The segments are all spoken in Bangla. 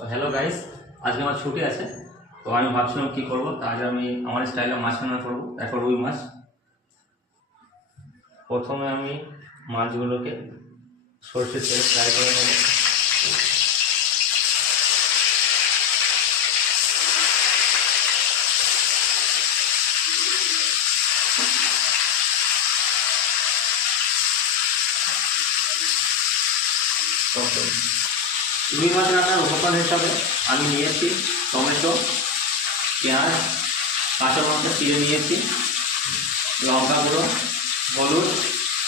তো হ্যালো গাইস, আজকে আমার ছুটি আছে। তো আমি ভাবছিলাম কি করব, তা আজ আমি আমার স্টাইলে মাছ রান্না করবো। এখন রুই মাছ। প্রথমে আমি মাছগুলোকে সরষের তেলে ফ্রাই করে নেব। রুই মাছ রান্নার উপকরণ হিসাবে আমি নিয়েছি টমেটো, পেঁয়াজ, কাঁচা লঙ্কা চিড়ে নিয়েছি, লঙ্কা গুঁড়ো, হলুদ,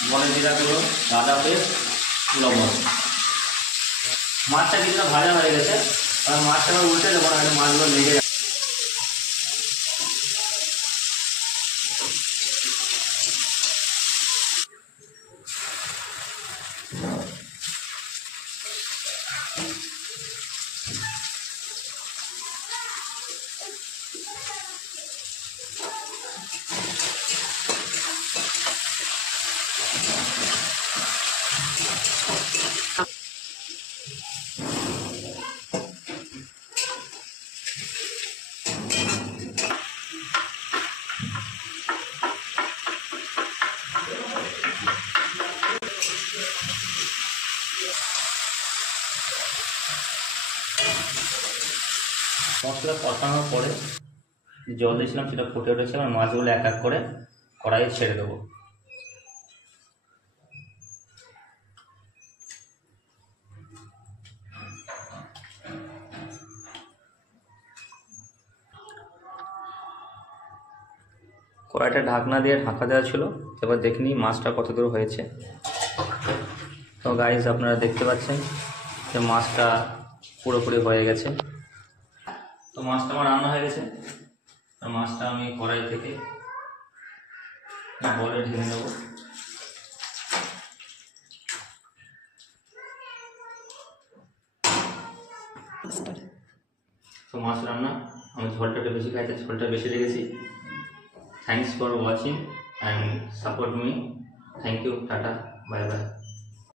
ধনে জিরা গুঁড়ো, আদা পেস্ট, লবণ। মাছটা কিছুটা ভাজা হয়ে গেছে, আর মাছটা আমরা উল্টে দেবো না, মাছগুলো লেগে যাবে। মশলা কষানোর পরে জল দিয়েছিলাম, সেটা ফুটে উঠেছে। আর মাছগুলো এক এক করে কড়াইয়ে ছেড়ে দেবো। কড়াইটা ঢাকনা দিয়ে ঢাকা দেওয়া ছিল। এবার দেখিনি মাছটা কত দূর হয়েছে। তো গাইস, আপনারা দেখতে পাচ্ছেন যে মাছটা পুরোপুরি হয়ে গেছে। তো মাছটা আমার রান্না হয়ে গেছে। আর মাছটা আমি কড়াই থেকে বলে ঢেলে নেব। তো মাছ রান্না, আমি ঝোলটা বেশি খাইতে, ঝোলটা বেশি রেখেছি। Thanks for watching and support me. Thank you, tata, bye by.